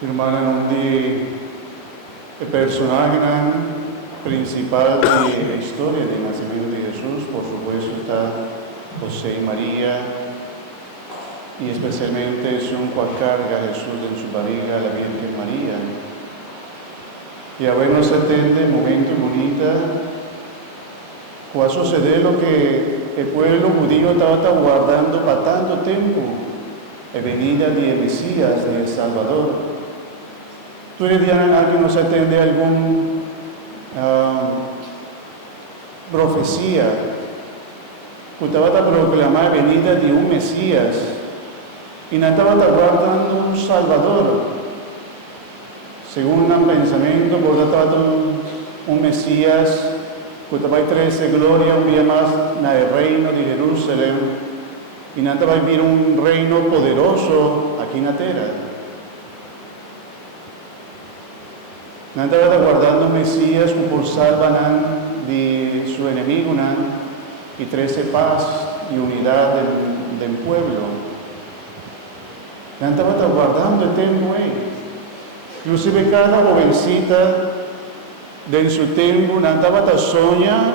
Hermano, el personaje principal de la historia del nacimiento de Jesús, por supuesto, está José y María, y especialmente son cual carga Jesús en su barriga la Virgen María. Y ahora nos atende un momento bonito, cuando sucede lo que el pueblo judío estaba guardando para tanto tiempo, la venida del Mesías, del Salvador. ¿Tú eres alguien nos atende alguna profecía que estaba a proclamar la venida de un Mesías y no estaba guardando un Salvador? Según un pensamiento, por estaba un Mesías que estaba a traer gloria un día más en el reino de Jerusalén y no estaba a vivir un reino poderoso aquí en la tierra. No estaba guardando un Mesías por salvar de su enemigo y traerse paz y unidad del pueblo. No estaba guardando el tiempo ahí. Inclusive cada jovencita de su tiempo no estaba soñando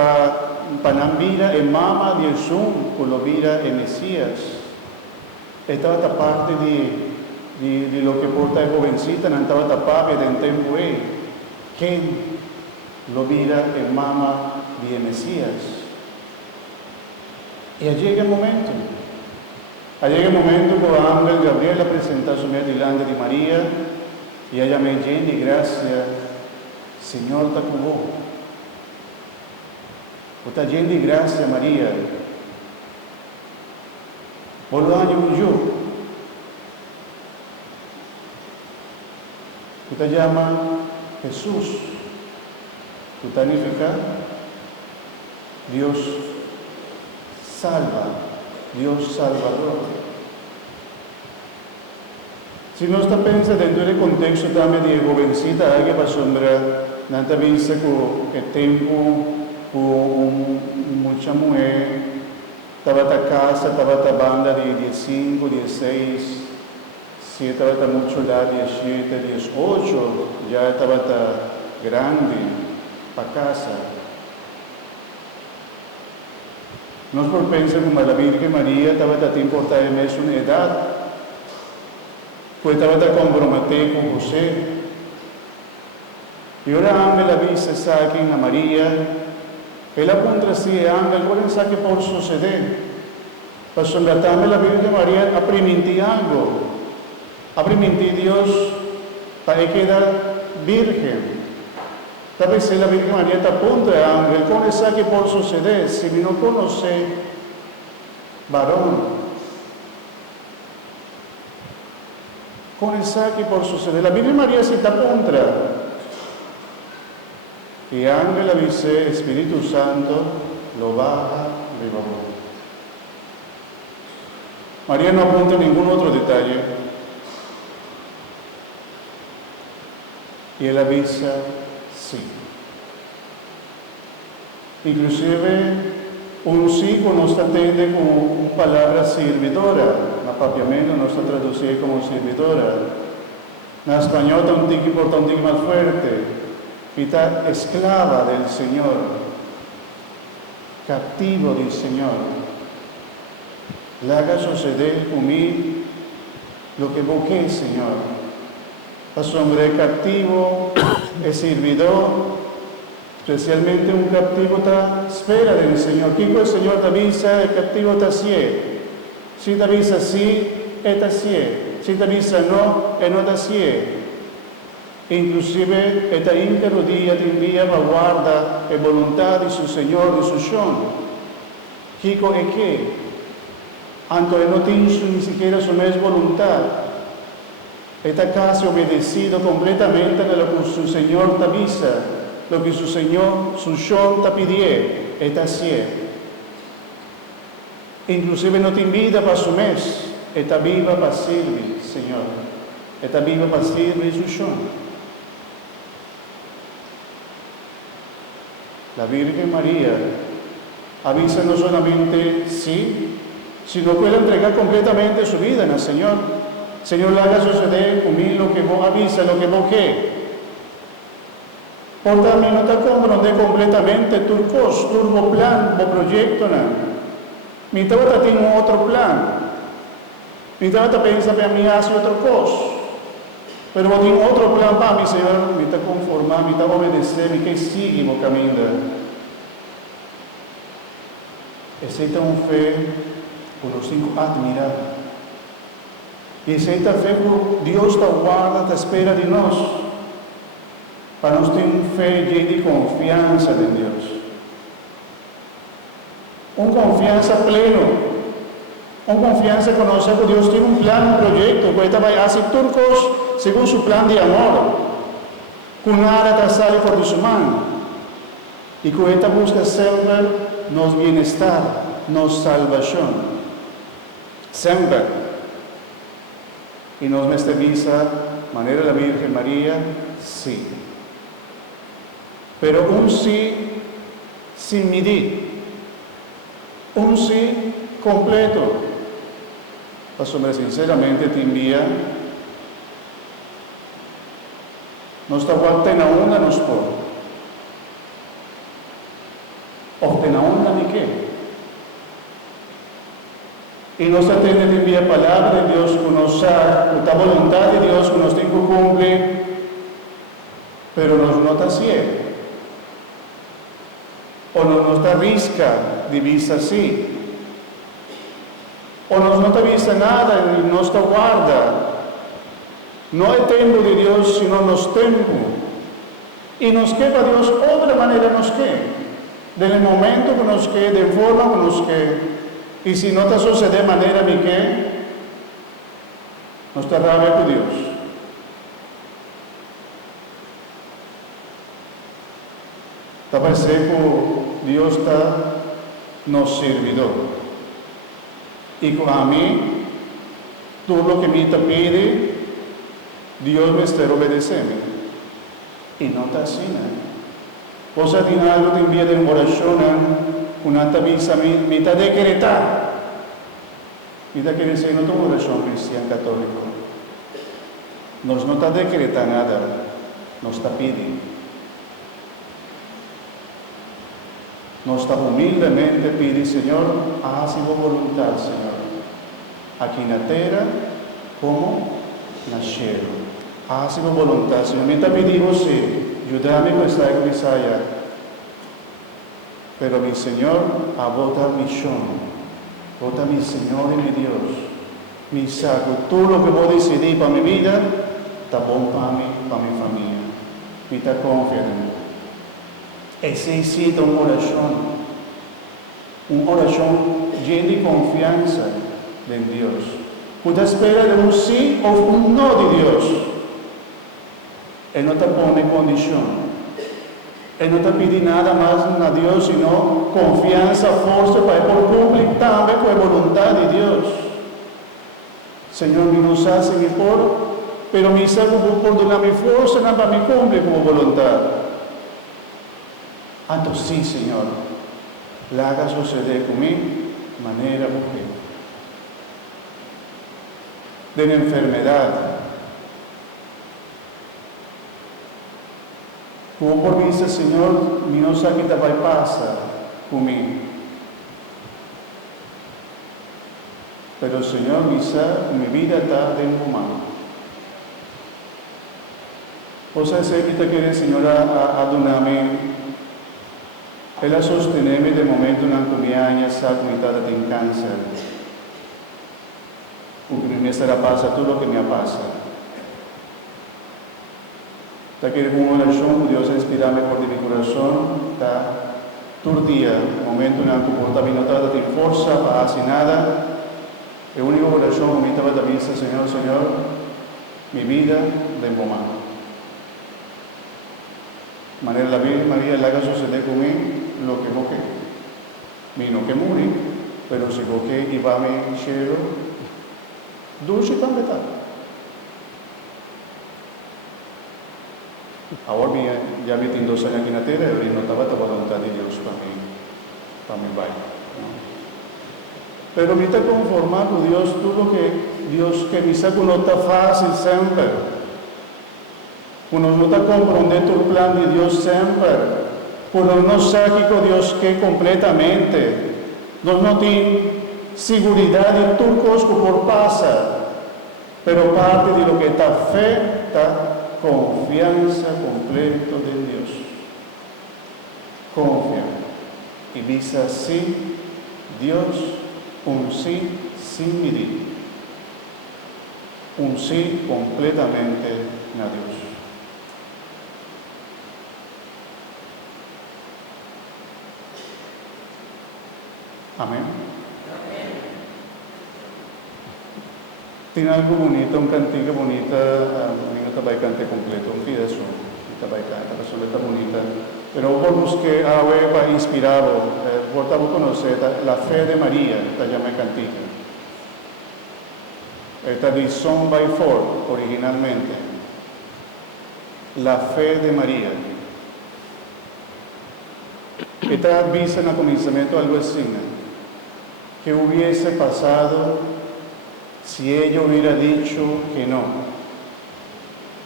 para no mirar el mama de Jesús, por lo mira el Mesías. Estaba parte de lo que porta el jovencita, no estaba tapada del tiempo ahí. ¿Quién lo mira el mama de el Mesías? Y llega el momento. Llega el momento cuando el ángel Gabriel la presenta su medio delante de María y ella me llena de gracia. Señor está con vos. Está llena de gracia, María. Vos lo año con yo. Usted llama Jesús. Usted significa Dios salva, Dios salvador. Si no está pensando dentro del contexto también de jovencita, hay que pasar no está visto que el tiempo mucha mujer estaba en casa, estaba en banda de 15, 16, si estaba mucho la 17, 18, ya estaba grande para casa. No es por pensar como la Virgen María estaba tan importante en una edad, pues estaba comprometida con José. Y ahora ángel avisa saquen a María, él apunta así, ángel, ¿cuál es que por suceder? Para sombrearme la Virgen María a permitir algo, a permitir Dios para que quede virgen. Tal vez la Virgen María está a punto de ángel, ¿cuál es que por suceder? Si no conoce varón, ¿cuál es que por suceder? La Virgen María se está contra. Y ángel avise, Espíritu Santo lo baja de favor. María no apunta ningún otro detalle. Y él avisa, sí. Inclusive, un sí no está entiende como palabra servidora. La propiamente no está traducida como servidora. En español está un tique importante más fuerte. Está esclava del Señor, captivo del Señor. Le haga suceder conmigo lo que busqué, Señor. Para hombre captivo, el servidor, especialmente un captivo está espera del Señor. ¿Qué el Señor te avisa? El captivo está ciego. Si te avisa sí, está ciego. Si te avisa no, no está ciego. Inclusive esta interrodilla te envía para guardar la voluntad de su Señor, de su Señor. Kiko es que, aunque no tiene ni siquiera su misma voluntad, está casi obedecido completamente a lo que su Señor te avisa, lo que su Señor, su Señor te pide, está ciego. Inclusive no te invita para su mes, está viva para servir, Señor. Está viva para servir su Señor. La Virgen María avisa no solamente sí, sino que puede entregar completamente su vida al Señor. Señor, haga suceder conmigo lo que vos avisa, lo que vos querés. Por también no te comprende completamente tu cosa, tu plan, tu proyecto. Mi tata tiene otro plan. Mi tata pensa para mí hace otra cosa. Pero vos tienes otro plan para mí, Señor. Me está conformar, me está obedecer, me que sigue mi camino. Aceita un fe por los cinco admirar. Y aceita fe por Dios te guarda, te espera de nosotros. Para nós ter fé de confiança em Deus. Confiança pleno. Confiança que nós que Deus tem plano, projeto, que Ele vai fazer tudo segundo seu plano de amor. Com nada está saindo por de sua mão. E que Ele busca sempre nosso bem-estar, nossa salvação. Sempre. E nós nesta missa, maneira da Virgem Maria, sim. Pero sí sin medir, sí completo. Pastor, sinceramente te envía, nos está guardando una nos por. Obtena una ni qué. Y nos atende te envía palabra de Dios que nos ha, la voluntad de Dios que nos tiene que cumplir, pero nos nota ciego. O nos da risca de vista así. O nos no te vista nada y nos te guarda. No el templo de Dios, sino los templos. Y nos queda Dios otra manera nos queda. Del momento que nos queda, de forma que nos queda. Y si no te sucede de manera ni que, nos te rabia con Dios. Te parece que Dios está nos servidor. Y a mí, todo lo que me te pide, Dios me está obedeciendo. Y no está así, ¿no? Vos tiene algo que envía de oración, una avisa, me está decretando. Me está queriendo decir, no tengo oración cristiana católica. Nos no está decretando nada, nos está pidiendo. Nos está humildemente pide, Señor, haz tu voluntad, Señor. Aquí en la tierra, como en el cielo. Haz tu voluntad, Señor. Me está pidiendo, sí, ayúdame con esta iglesia. Pero mi Señor, a vota misión. Vota mi Señor y mi Dios. Mi saco, todo lo que voy a decidir para mi vida, está bueno para mí, para mi familia. Me está confiando. Ese necesita una oración llena de confianza en Dios. Usted espera de un sí o un no de Dios. Él no te pone condición. Él no te pide nada más a Dios, sino confianza, fuerza para cumplir también con la voluntad de Dios. Señor, me nos hace mi por, pero me salvo por donar mi fuerza, nada para me cumplir con voluntad. Entonces sí, Señor, la haga suceder conmigo de manera mujer. De la enfermedad. Como por vista, Señor, mi no sabe que te va a pasar conmigo. Pero, Señor, mi vida está dentro de mano. O sea, sé que te quiere, Señor, a donarme. Ela sosteneme de momento na comunidade essa comunidade tem câncer. O que me estará passa tudo o que me passa. Tá querendo uma oração, Deus inspirar-me por de meu coração, tá? Todo dia, momento na comportamento tem força para fazer nada. É a única oração que me estava da vista, Senhor, minha vida de mão. Maneira la Virgen María le haga suceder conmigo lo que vos querés. Mi no que morir, pero si vos querés llevarme al cielo, dulce también está. Ahora ya me tengo 2 años aquí en la tierra y no estaba la voluntad de Dios para mi baile. Pero mi te conforma con Dios, tu lo que Dios que mi sa no está fácil siempre. Uno no está comprendendo el plan de Dios siempre. Uno no sabe con Dios que completamente. No tiene seguridad de tu cosas por pasa. Pero parte de lo que está fe, está confianza completa en Dios. Confía. Y dice así, Dios, un sí sin medir. Un sí completamente a Dios. Amén. Tiene algo bonito, un cantiga bonita, no te va a cantar completo, un día eso, te va a cantar, la soleta bonita. Pero vos que para inspirado, vos te conocer la fe de María, te llama cantiga. Esta de Son by Four, originalmente. La fe de María. Esta avisa en el comenzamiento algo así, ¿no? Que hubiese pasado si ella hubiera dicho que no.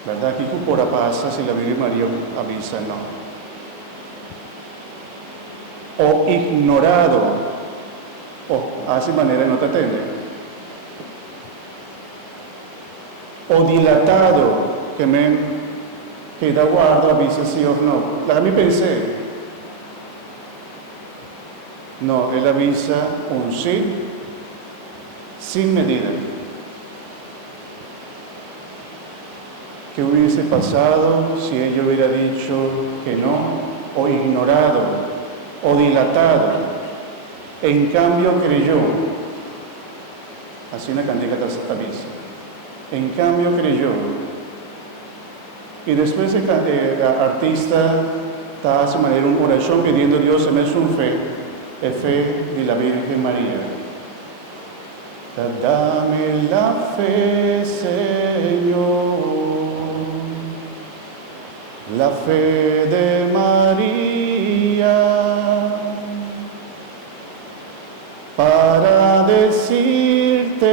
¿Verdad? ¿Qué por pasa si la Virgen María avisa no? O ignorado, o hace manera no te atiende. O dilatado, que da guarda, avisa sí o no. La me pensé. No, él avisa un sí sin medida. ¿Qué hubiese pasado si ella hubiera dicho que no, o ignorado, o dilatado? En cambio creyó. Así una candida avisa. En cambio creyó. Y después el artista está hace manera una oración pidiendo a Dios en su fe. Es fe de la Virgen María. Dame la fe, Señor, la fe de María, para decirte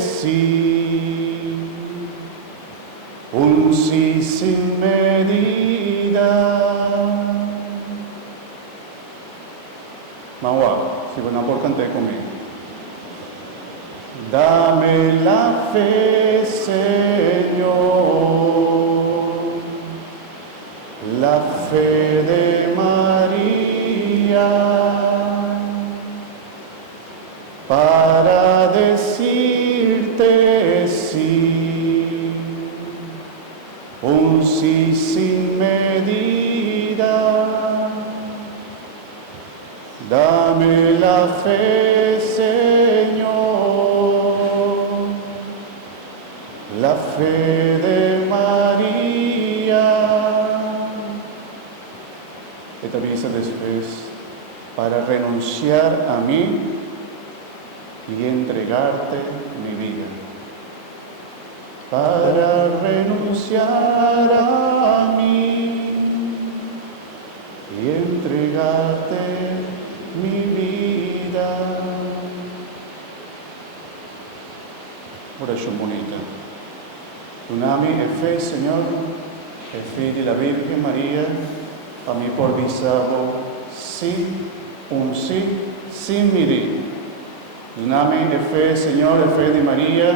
sí, un sí sin medida. Maua, si van a por cantar conmigo. Dame la fe, Señor, la fe de María, para decirte sí, un sí sin medida. Dame la fe, Señor, la fe de María. Esta dice después, para renunciar a mí y entregarte mi vida. Para renunciar a mí y entregarte mi vida. Oración bonita. Unami e fe, Señor, e fe de la Virgen María, a mí por visado, sí, un sí, sin medir. Unami e fe, Señor, e fe de María,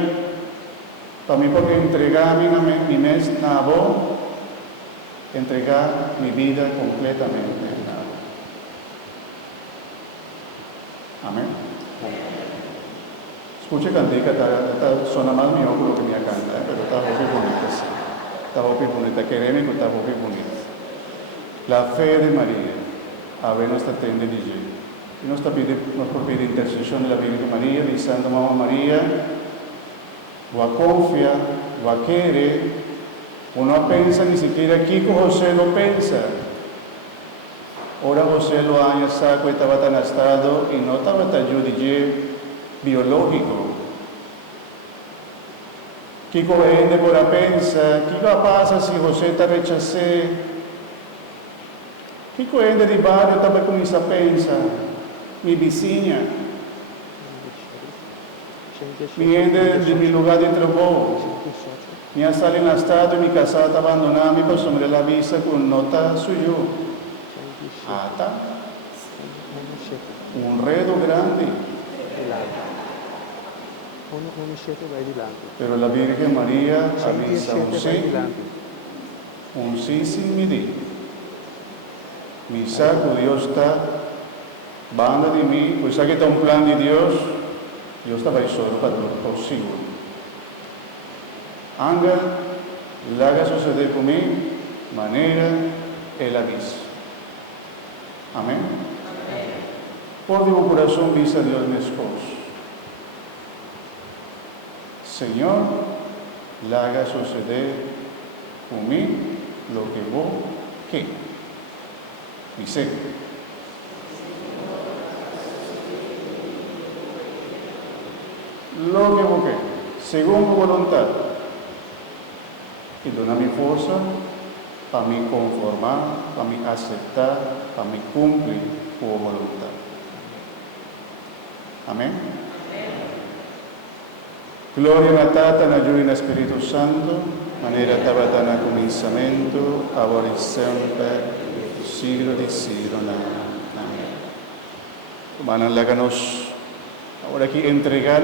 a mí por entregar mi mes a vos, entregar mi vida completamente. Amén. Escuche cantica, suena más mi ojo que mi canta, pero está muy bonita. Está muy bonita, queremos que está muy bonita. La fe de María, a ver nuestra tenda de Dios. Y nos pide intercesión de la Virgen María, diciendo Mamá María, o confía, o quiere, o no piensa ni siquiera aquí con José no piensa. Ahora José lo año saco y estaba tan estado y no estaba tan biológico. ¿Qué coende por a pensar? ¿Qué va a pasar si José está rechazé? ¿Qué coende de barrio estaba con esa pensa? Mi vizinha. mi gente de mi lugar de trabajo, mi sale in stato, mi casata abbandonata, mi posso me la visa con nota suyo. Ata, un redo grande, pero la Virgen María avisa un sí sin medir. Mi saco Dios está, banda de mí, pues aquí está un plan de Dios, Dios está ahí solo para lo posible. Ángel, le haga suceder con mí, manera, el aviso. Amén. Por mi corazón, visa a Dios mi esposo. Señor, le haga suceder con mí lo que vos quieras. Dice, lo que vos quieras, según tu voluntad, y dona mi fuerza para mí conformar, para mí aceptar, para mí cumplir tu voluntad. Amén. Gloria a Tata, na Giù, in Spirito Santo, manera tabatana cominciamento, ora e sempre, siglo di siglo. Amén. Hermanas, láganos ahora aquí entregar